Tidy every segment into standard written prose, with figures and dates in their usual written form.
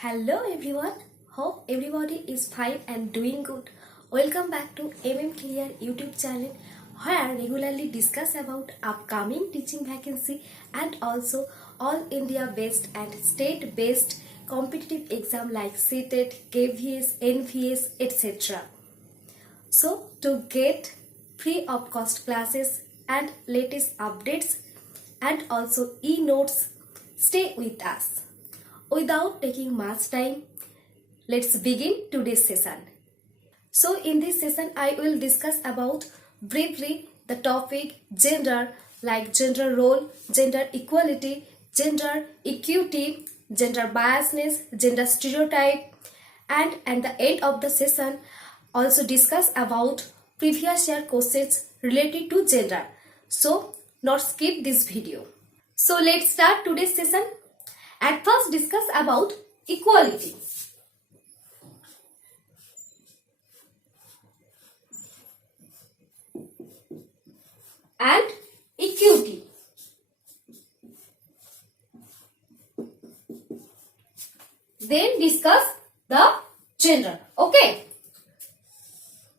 Hello everyone, hope everybody is fine and doing good. Welcome back to Clear YouTube channel where I regularly discuss about upcoming teaching vacancy and also all India based and state based competitive exam like CTET, KVS, NVS, etc. So to get free of cost classes and latest updates and also e-notes, stay with us. Without taking much time, let's begin today's session. So in this session, I will discuss about briefly the topic gender, like gender role, gender equality, gender equity, gender biasness, gender stereotype, and at the end of the session, also discuss about previous year questions related to gender. So not skip this video. So let's start today's session. At first discuss about equality. And equity. Then discuss the gender. Okay.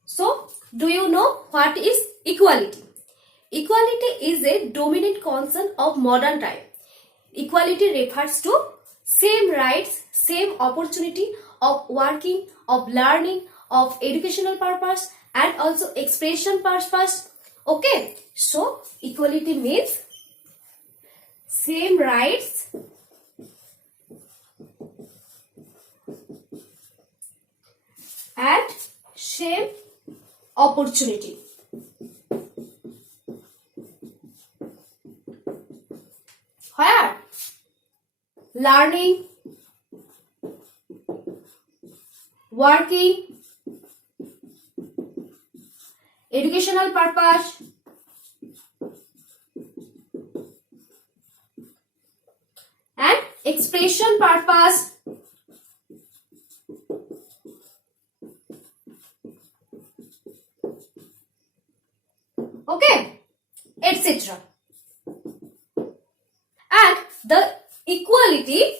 So, do you know what is equality? Equality is a dominant concern of modern time. Equality refers to same rights, same opportunity of working, of learning, of educational purpose and also expression purpose. Okay, so equality means same rights and same opportunity. Where? Learning, working, educational purpose, and expression purpose. Okay, etc. And the equality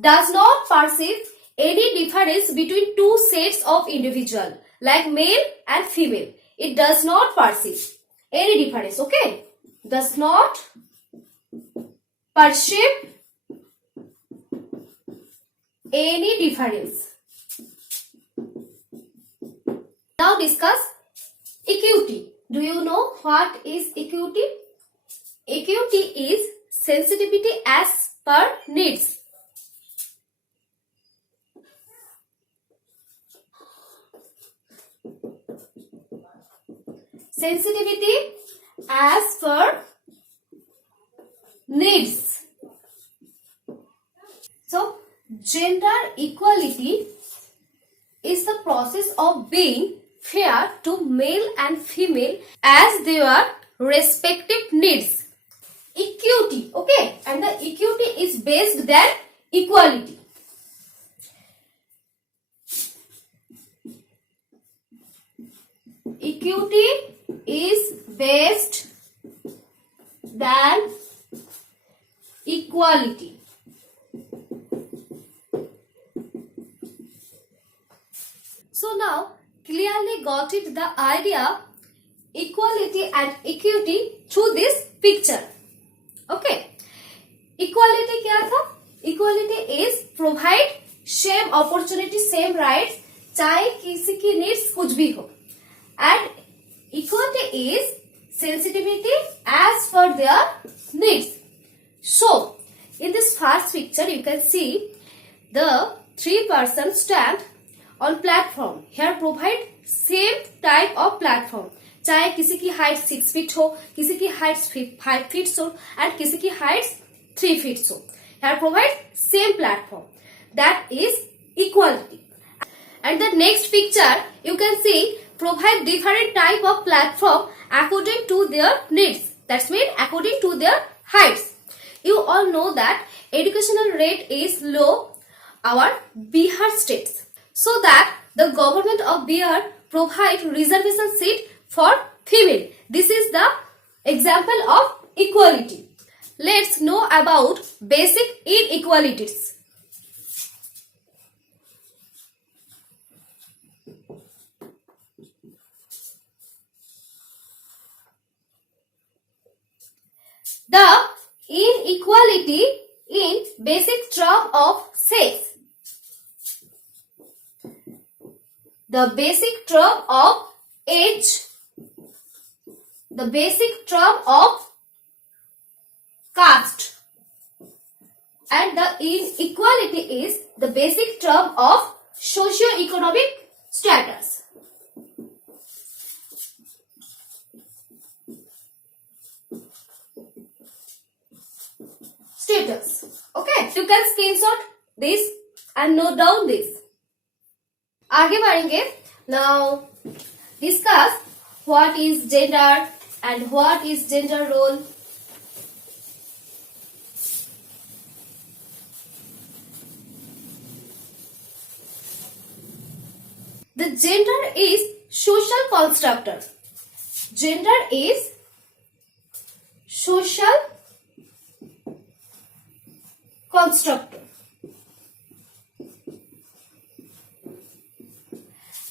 does not perceive any difference between two sets of individual like male and female. It does not perceive any difference. Okay, does not perceive any difference. Now discuss equity. Do you know what is equity? Equity is sensitivity as per needs. Sensitivity as per needs. So, gender equality is the process of being fair to male and female as their respective needs. Equity, okay, and the equity is based than equality. Equity is based than equality. So now clearly got it the idea equality and equity through this picture. Okay, equality क्या था? Equality is provide same opportunity, same rights, चाहे किसी की needs कुछ भी हो. And equality is sensitivity as per their needs. So, in this first picture, you can see the three persons stand on platform. Here provide same type of platform. चाहे किसी की height 6 feet हो, किसी की height 5 feet हो and किसी की height 3 feet हो. Here provide same platform. That is equality. And the next picture you can see provide different type of platform according to their needs. That's mean according to their heights. You all know that educational rate is low our Bihar states. So that the government of Bihar provide reservation seat for female. This is the example of equality. Let's know about basic inequalities. The inequality in basic term of sex. The basic term of age. The basic term of caste. And the inequality is the basic term of socio-economic status. Okay, you can screenshot this and note down this. आगे बढ़ेंगे. Now discuss what is gender and what is gender role. The gender is social constructor. Gender is social constructor.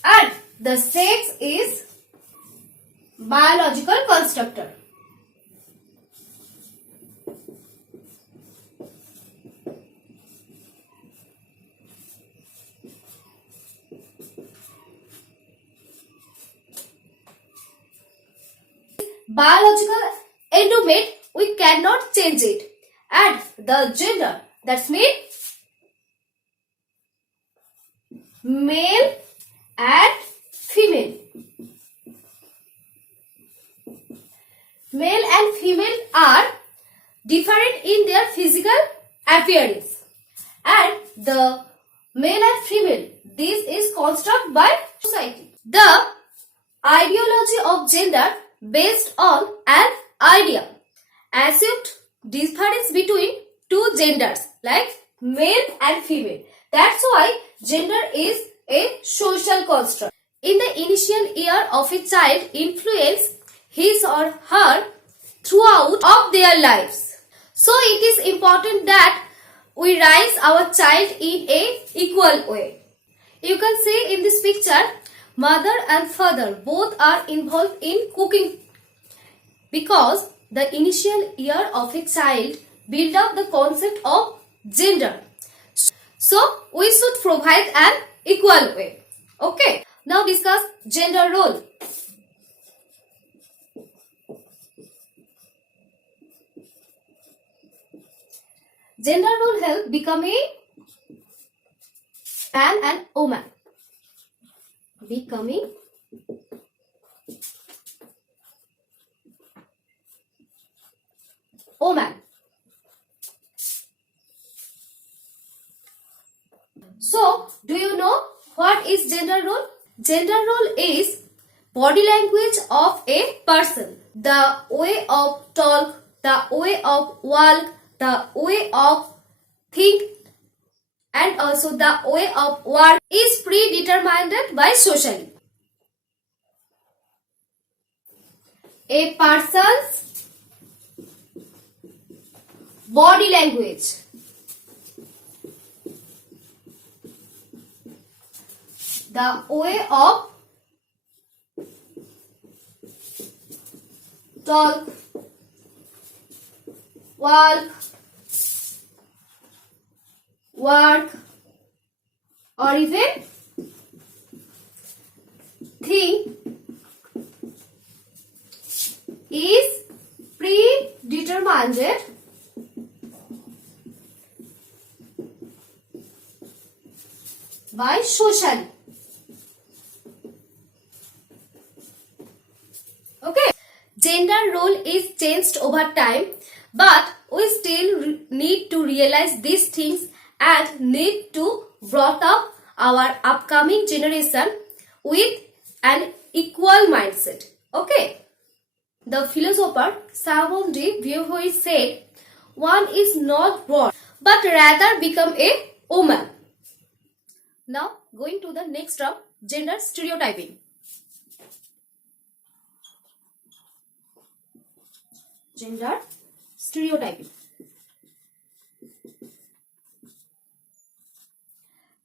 And the sex is biological constructor. Biological endowment, we cannot change it. And the gender, that's mean male and female. Male and female are different in their physical appearance. And the male and female, this is constructed by society. The ideology of gender based on an idea assumed difference between two genders like male and female. That's why gender is a social construct. In the initial year of a child influence his or her throughout of their lives. So it is important that we raise our child in a equal way. You can see in this picture, mother and father both are involved in cooking because the initial year of a child build up the concept of gender. So we should provide an equal way. Okay. Now discuss gender role. Gender role help becoming man and woman. Becoming woman. So, do you know what is gender role? Gender role is body language of a person. The way of talk, the way of walk, the way of think, and also the way of work is predetermined by society. A person's body language, the way of talk, walk, work, or even think is predetermined by society. Okay. Gender role is changed over time, but we still need to realize these things and need to brought up our upcoming generation with an equal mindset. Okay. The philosopher Simon de Beauvoir said, one is not born, but rather become a woman. Now, going to the next term, gender stereotyping. Gender stereotyping.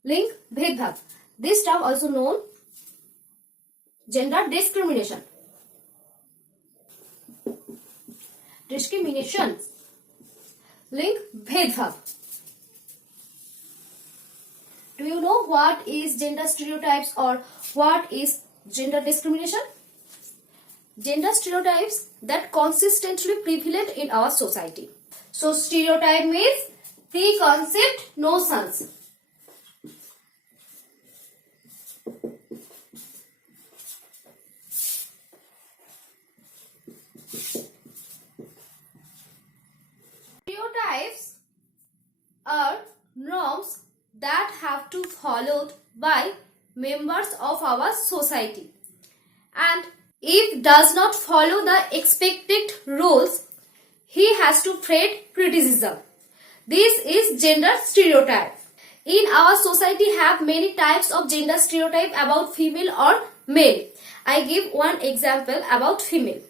Link bhedbhav. This term also known gender discrimination. discrimination. Link bhedbhav. Do you know what is gender stereotypes or what is gender discrimination? Gender stereotypes that consistently prevalent in our society. So stereotype means preconceived notions. Stereotypes are norms that have to be followed by members of our society, and if does not follow the expected rules, he has to face criticism. This is gender stereotype. In our society have many types of gender stereotype about female or male. I give one example about female.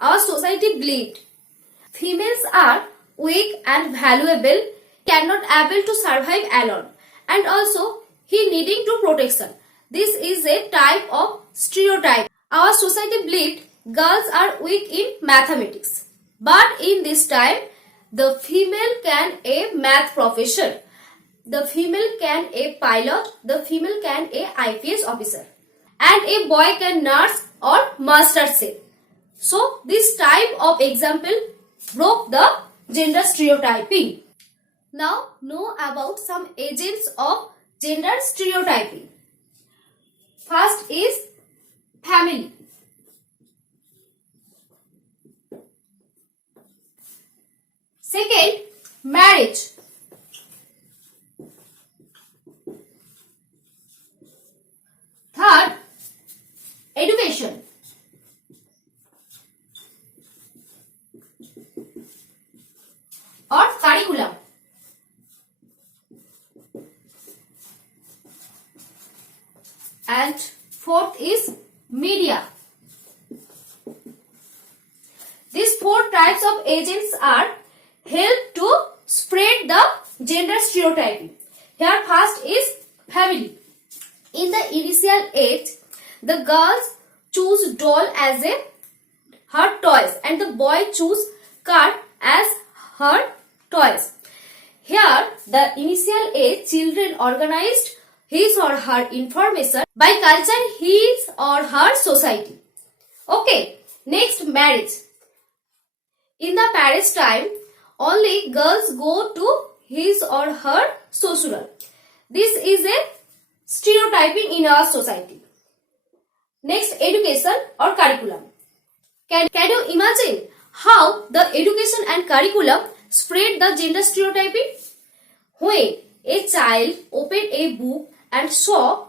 Our society believed females are weak and valuable, cannot able to survive alone, and also he needing to protection. This is a type of stereotype. Our society believed girls are weak in mathematics, but in this time the female can a math professor, the female can a pilot, the female can a IPS officer, and a boy can nurse or master chef. So this type of example broke the gender stereotyping. Now know about some agents of gender stereotyping. First is family. Second, marriage. Third, education. Or curriculum. And fourth is media. These four types of agents are help to spread the gender stereotyping. Here first is family. In the initial age, the girls choose doll as her toys and the boy choose car as her toys. Here the initial age children organized his or her information by culture his or her society. Okay, next marriage. In the marriage time, only girls go to his or her sasural. This is a stereotyping in our society. Next, education or curriculum. Can you imagine how the education and curriculum spread the gender stereotyping? When a child opened a book and saw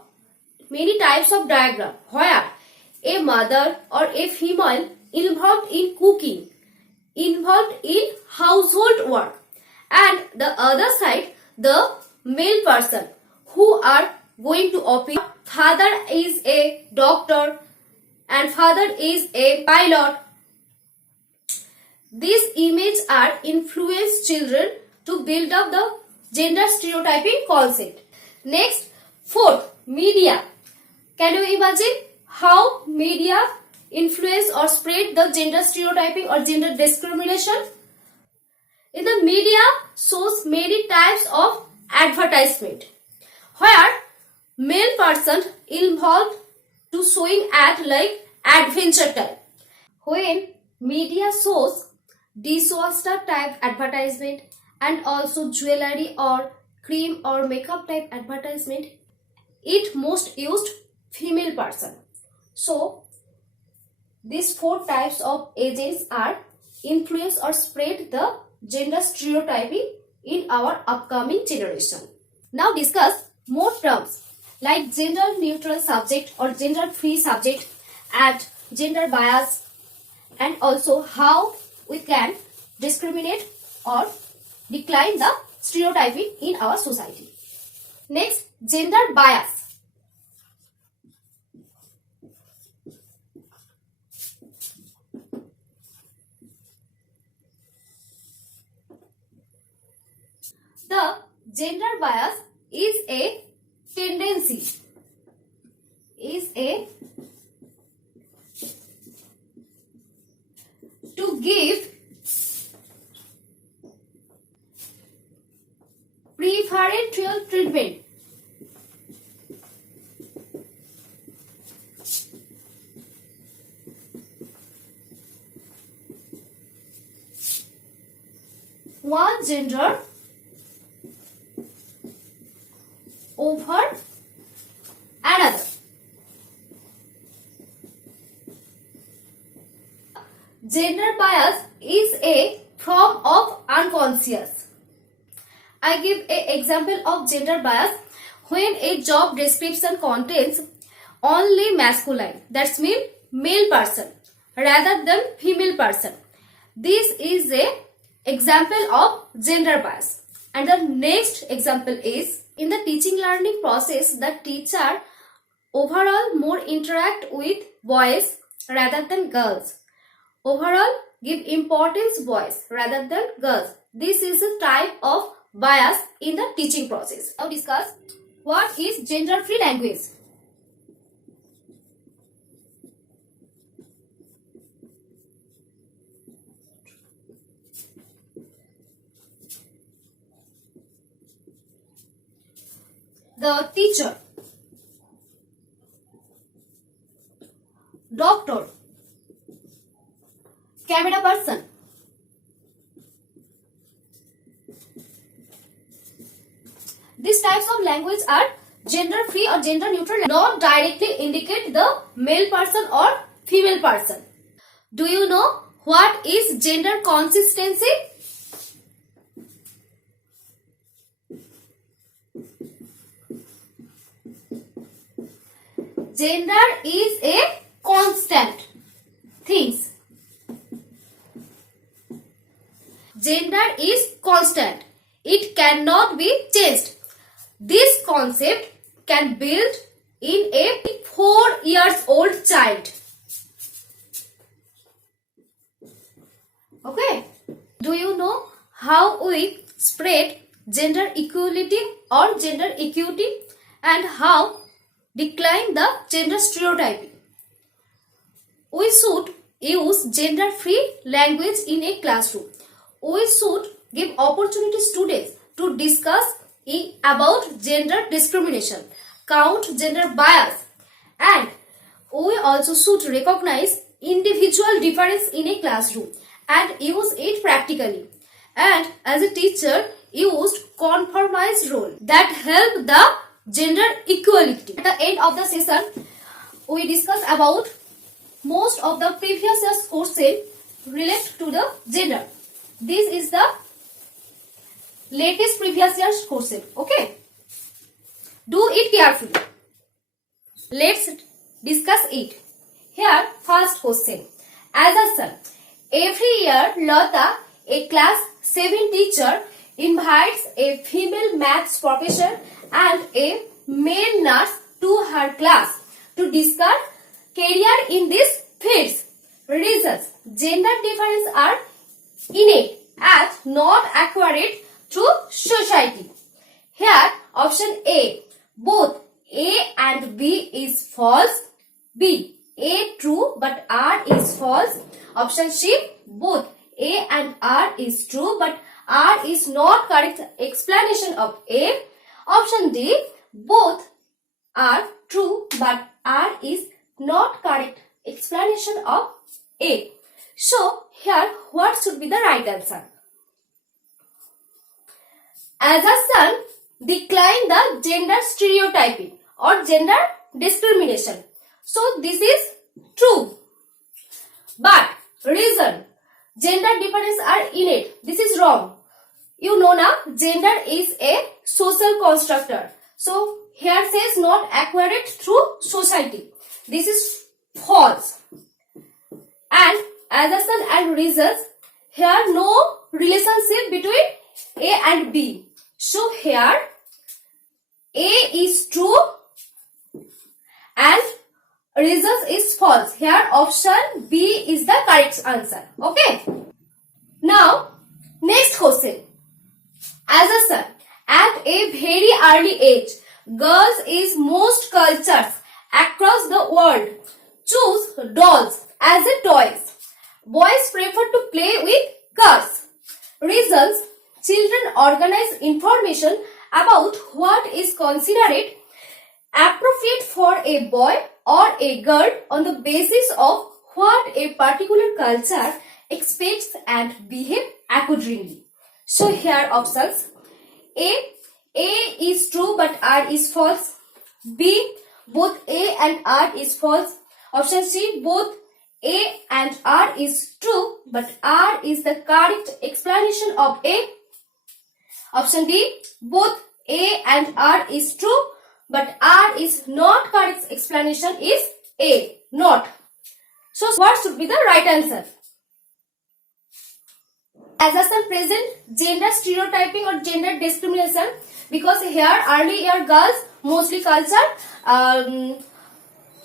many types of diagram where a mother or a female involved in cooking, involved in household work, and the other side the male person who are going to office, father is a doctor and father is a pilot. These images are influence children to build up the gender stereotyping concept. Next, fourth, media. Can you imagine how media influence or spread the gender stereotyping or gender discrimination? In the media shows many types of advertisement where male person involved to showing ad like adventure type. When media shows dishwasher type advertisement and also jewelry or cream or makeup type advertisement, it most used female person. So these four types of agents are influence or spread the gender stereotyping in our upcoming generation. Now discuss more terms like gender neutral subject or gender free subject and gender bias, and also how we can discriminate or decline the stereotyping in our society. Next, gender bias. The gender bias is a tendency, to give differential treatment. One gender over another. Gender bias is a form of unconscious. I give an example of gender bias when a job description contains only masculine, that means male person, rather than female person. This is a example of gender bias. And the next example is, in the teaching learning process, the teacher overall more interact with boys rather than girls. Overall give importance boys rather than girls. This is a type of bias in the teaching process. Now discuss what is gender free language. The teacher, doctor, camera person, these types of language are gender free or gender neutral, not directly indicate the male person or female person. Do you know what is gender consistency? Gender is a constant things. Gender is constant. It cannot be changed. This concept can build in a 4-year-old child. Okay. Do you know how we spread gender equality or gender equity and how decline the gender stereotyping? We should use gender free language in a classroom. We should give opportunity to students to discuss about gender discrimination, count gender bias, and we also should recognize individual difference in a classroom and use it practically. And as a teacher, used conformized role that help the gender equality. At the end of the session, we discuss about most of the previous year's courses relate to the gender. This is the latest previous year's courses. Okay, do it carefully. Let's discuss it. Here, first question. Assertion. Every year, Lata, a class 7 teacher, invites a female maths professor and a male nurse to her class to discuss career in these fields. Reasons. Gender differences are innate and not acquired through society. Here, option A, both A and B is false. B, A true but R is false. Option C, both A and R is true but R is not correct explanation of A. Option D, both are true but R is not correct explanation of A. So, here what should be the right answer? Assertion decline the gender stereotyping or gender discrimination. So, this is true. But reason, gender differences are innate. This is wrong. You know now, gender is a social constructor. So, here says not acquired through society. This is false. And assertion and reasons, here no relationship between A and B. So, here A is true and reasons is false. Here option B is the correct answer. Okay. Now, next question. Assertion. At a very early age, girls in most cultures across the world choose dolls as a toys. Boys prefer to play with cars. Reasons. Children organize information about what is considered appropriate for a boy or a girl on the basis of what a particular culture expects and behave accordingly. So here options: A is true but R is false. B, both A and R is false. Option C, both A and R is true but R is the correct explanation of A. Option D, both A and R is true but R is not correct explanation is A, not. So what should be the right answer? Assertion present gender stereotyping or gender discrimination, because here early year girls mostly culture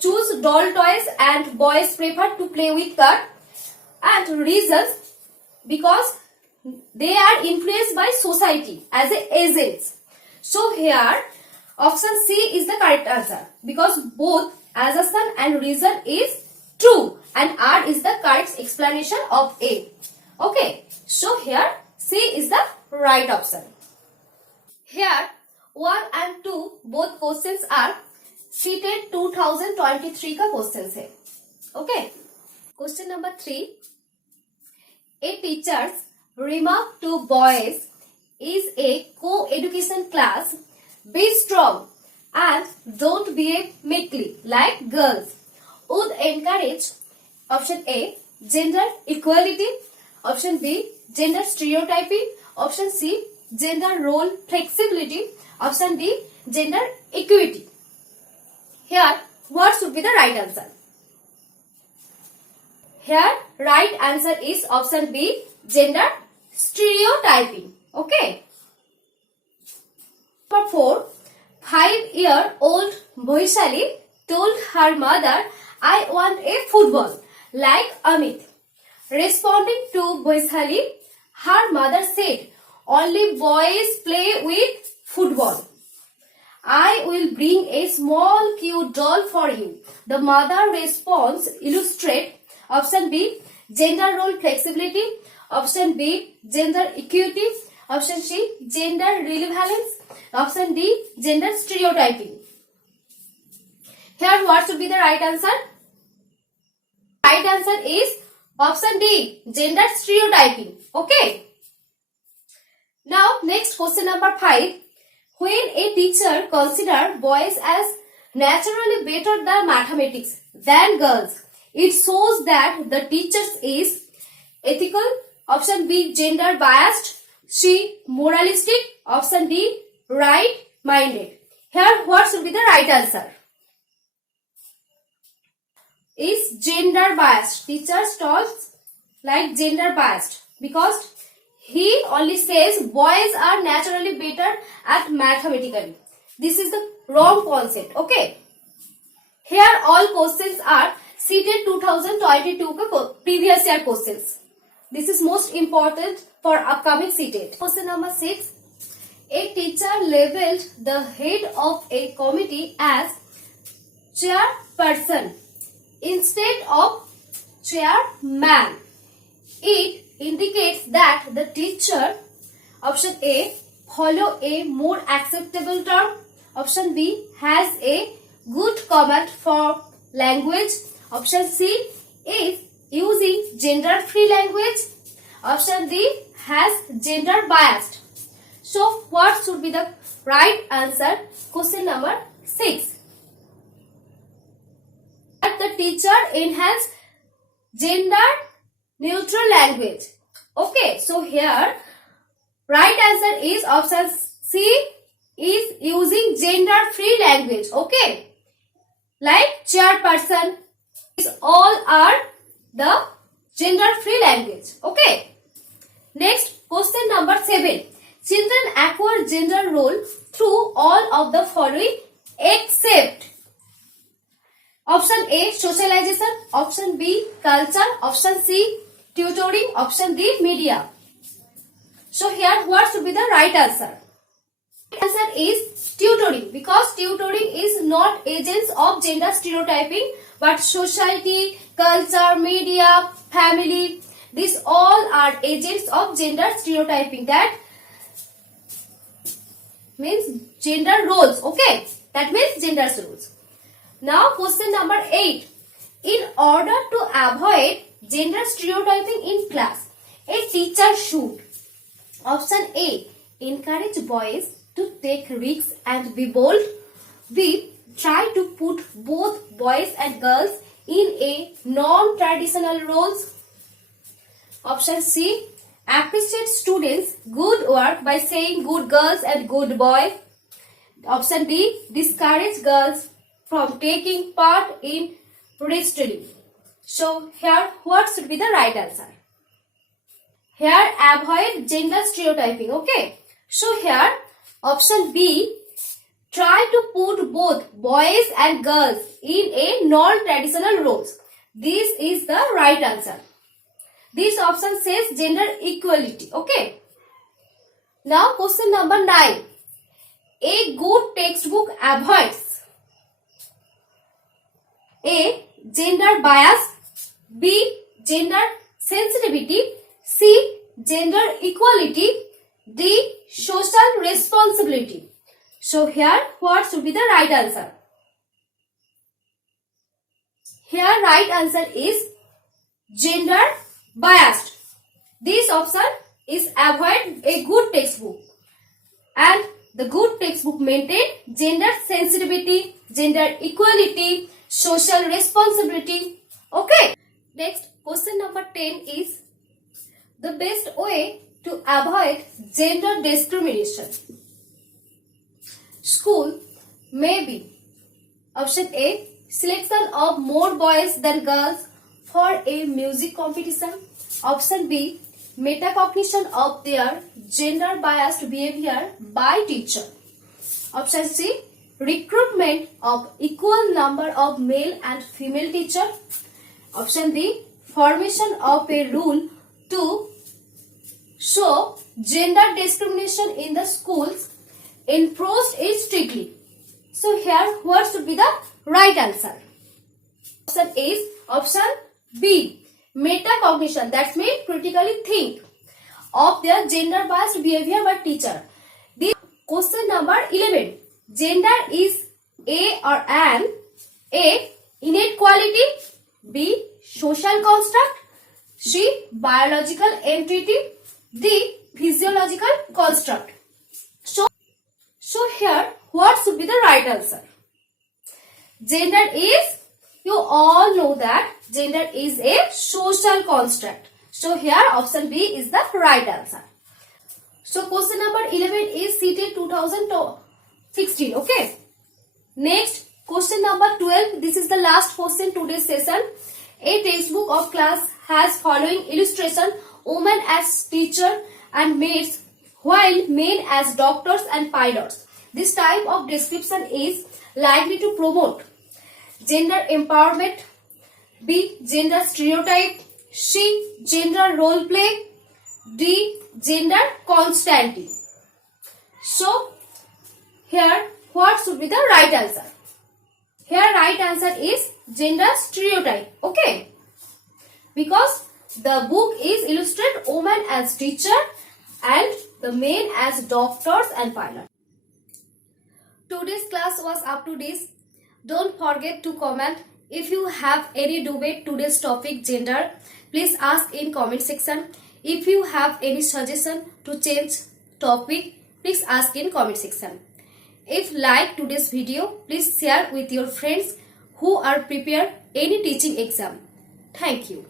choose doll toys and boys prefer to play with car, and reasons because they are influenced by society as agents. So here option C is the correct answer, because both assertion and reason is true and R is the correct explanation of A. Okay, so here C is the right option. Here 1 and 2 both questions are CTET 2023 का questions है. Okay. Question number 3. A teacher's remark to boys is a co-education class. Be strong and don't behave meekly like girls. Would encourage option A, gender equality. Option B, gender stereotyping. Option C, gender role flexibility. Option D, gender equity. Here, what should be the right answer? Here, right answer is option B, gender stereotyping. Okay. Number 4. 5-year-old Boishali told her mother, I want a football like Amit. Responding to Boishali, her mother said, only boys play with football. I will bring a small cute doll for you. The mother response illustrate option B, gender role flexibility. Option B, gender equity. Option C, gender relevance. Option D, gender stereotyping. Here what should be the right answer? Right answer is option D, gender stereotyping. Okay. Now next question number 5. When a teacher considers boys as naturally better than mathematics than girls, it shows that the teacher is ethical. Option B, gender biased. C, moralistic. Option D, right-minded. Here what should be the right answer? Is gender biased. Teacher talks like gender biased because he only says boys are naturally better at mathematically. This is the wrong concept. Okay. Here all questions are CTET 2022 previous year questions. This is most important for upcoming CTET. Question number 6. A teacher labeled the head of a committee as chairperson instead of chairman. It indicates that the teacher, option A, follow a more acceptable term. Option B, has a good command for language. Option C, is using gender free language. Option D, has gender biased. So what should be the right answer? Question number 6. That the teacher enhance gender neutral language. Okay, so here right answer is option C, is using gender free language. Okay, like chairperson, these all are the gender free language. Okay. Next question number 7. Children acquire gender role through all of the following except option A, socialization. Option B, culture. Option C, tutoring. Option D, media. So here what should be the right answer? Answer is tutoring, because tutoring is not agents of gender stereotyping but society, culture, media, family, these all are agents of gender stereotyping that means gender roles. Okay, that means gender roles. Now question number 8. In order to avoid gender stereotyping in class, a teacher should: option A, encourage boys to take risks and be bold. B, try to put both boys and girls in a non-traditional roles. Option C, appreciate students' good work by saying good girls and good boy. Option D, discourage girls from taking part in wrestling. So here what should be the right answer? Here avoid gender stereotyping. Okay. So here option B, try to put both boys and girls in a non-traditional roles. This is the right answer. This option says gender equality. Okay. Now question number 9. A good textbook avoids: A, gender bias. B, gender sensitivity. C, gender equality. D, social responsibility. So here what should be the right answer? Here right answer is gender biased. This option is avoid a good textbook, and the good textbook maintain gender sensitivity, gender equality, social responsibility. Okay. Next question number 10 is the best way to avoid gender discrimination. School may be: option A, selection of more boys than girls for a music competition. Option B, metacognition of their gender biased behavior by teacher. Option C, recruitment of equal number of male and female teacher. Option D, formation of a rule to show gender discrimination in the schools, enforced it strictly. So here what should be the right answer? Option A is option B, metacognition, that means critically think of their gender biased behavior by teacher. The question number 11. Gender is A or an: A, innate quality. B, social construct. C, biological entity. D, physiological construct. So here what should be the right answer? Gender is, you all know that gender is a social construct. So here option B is the right answer. So question number 11 is CTET 2016. Okay. Next question number 12. This is the last question today's session. A textbook of class has following illustration: women as teacher and maids, while men as doctors and pilots. This type of description is likely to promote gender empowerment. B, gender stereotype. C, gender role play. D, gender constancy. So here what should be the right answer? Here right answer is gender stereotype. Okay, because the book is illustrate women as teacher and the men as doctors and pilots. Today's class was up to this. Don't forget to comment. If you have any debate today's topic gender, please ask in comment section. If you have any suggestion to change topic, please ask in comment section. If like today's video, please share with your friends who are prepared any teaching exam. Thank you.